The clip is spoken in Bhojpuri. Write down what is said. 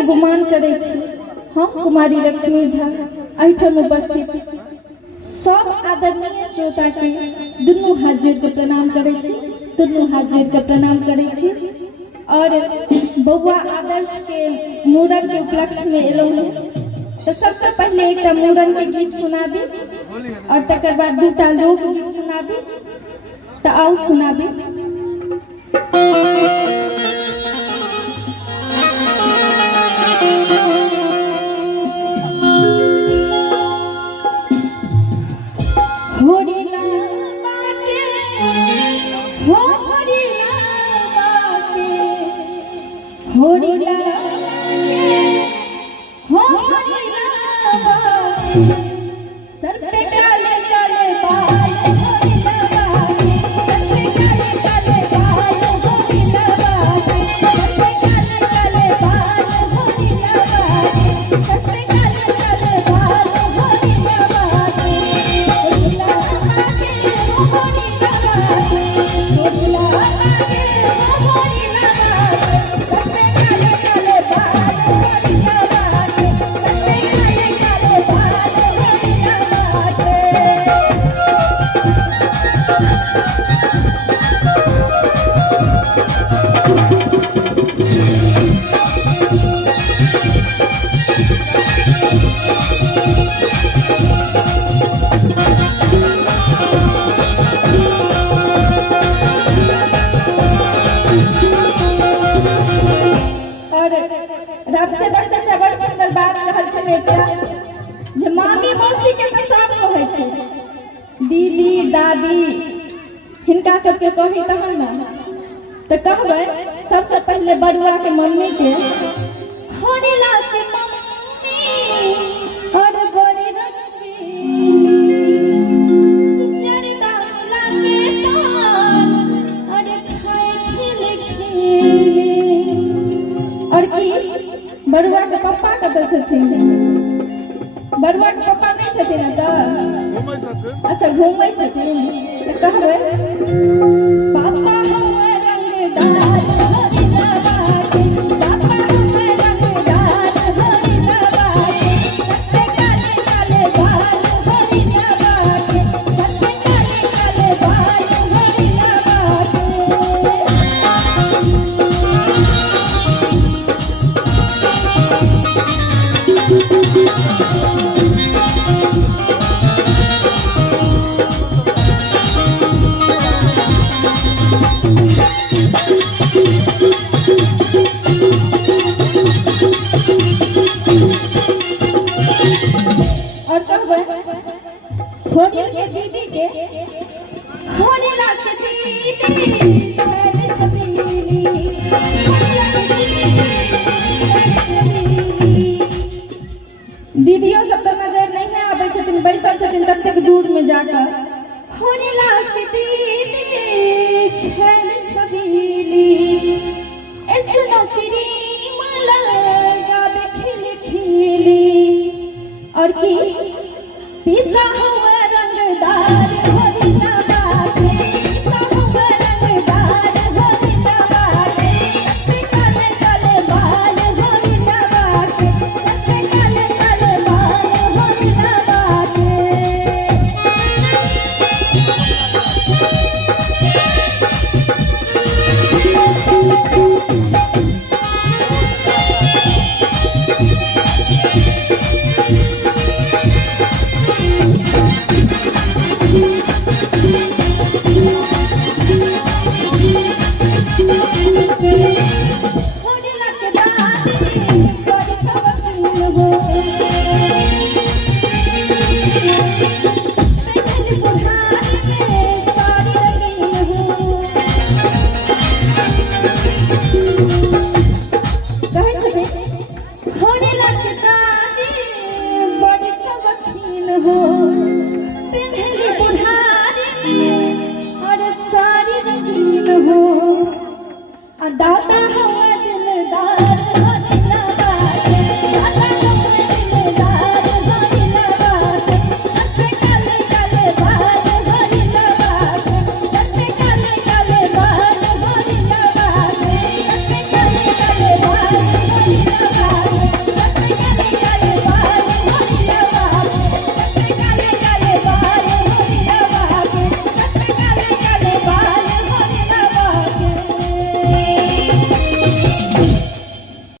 गुमान करे हम कुमारी लक्ष्मी झा एहिठाम उपस्थित सब आदरणीय श्रोता के दुनू हाथ जोड़ के प्रणाम करे दुनू हाथ जोड़ के प्रणाम करे और बउआ आदर्श के मूड़न के उपलक्ष्य में एलौं तो सबसे पहले एक मूड़न के गीत सुनाबी और तकर बाद दूटा लोक गीत सुनाबी तो आओ सुनाबी। सर पे काले काले बाल होरी लबाके, सर पे काले काले बाल होरी लबाके, सर पे काले काले बाल होरी लबाके, सर पे काले काले बाल होरी लबाके, होरी लबाके होरी लबाके, होरी लबाके होरी लबाके, सर पे काले काले बाल होरी लबाके, सर पे काले काले बाल मामी मौसी के तो सब कहे छे दीदी दादी हिनका सबके कही तहन ना तो कहबै सबसे पहले बड़ुआ के मम्मी के होरीला के मम्मी और गोरी रंगीली जरदा लागे तान और खाए खिल खिली और की बड़ुआ के पापा कतऽ छथिन बड़ुआ के पापा नहीं छथिन त घुमै छथिन अच्छा घुमै छथिन त कहबै पापा हमर रंगदार होरी लबाके पापा हमर रंगदार होरी लबाके सत्ते काले काले बाल होरी लबाके सत्ते काले काले बाल होरी लबाके। होरी के दीदी के होरी ला के दीदी छन छबीली दीदियों सब तो नजर नहीं आबै छथिन बैसल छथिन ततेक दूर में जाकर होरी ला के दीदी छन छबीली ऐसनो क्रीम लगावे खिल खिली और की पीसा हुआ रंगदार होरी लबाके पीसा हुआ रंगदार होरी लबाके सत्ते काले काले बाल होरी लबाके सत्ते काले काले बाल होरी लबाके। हो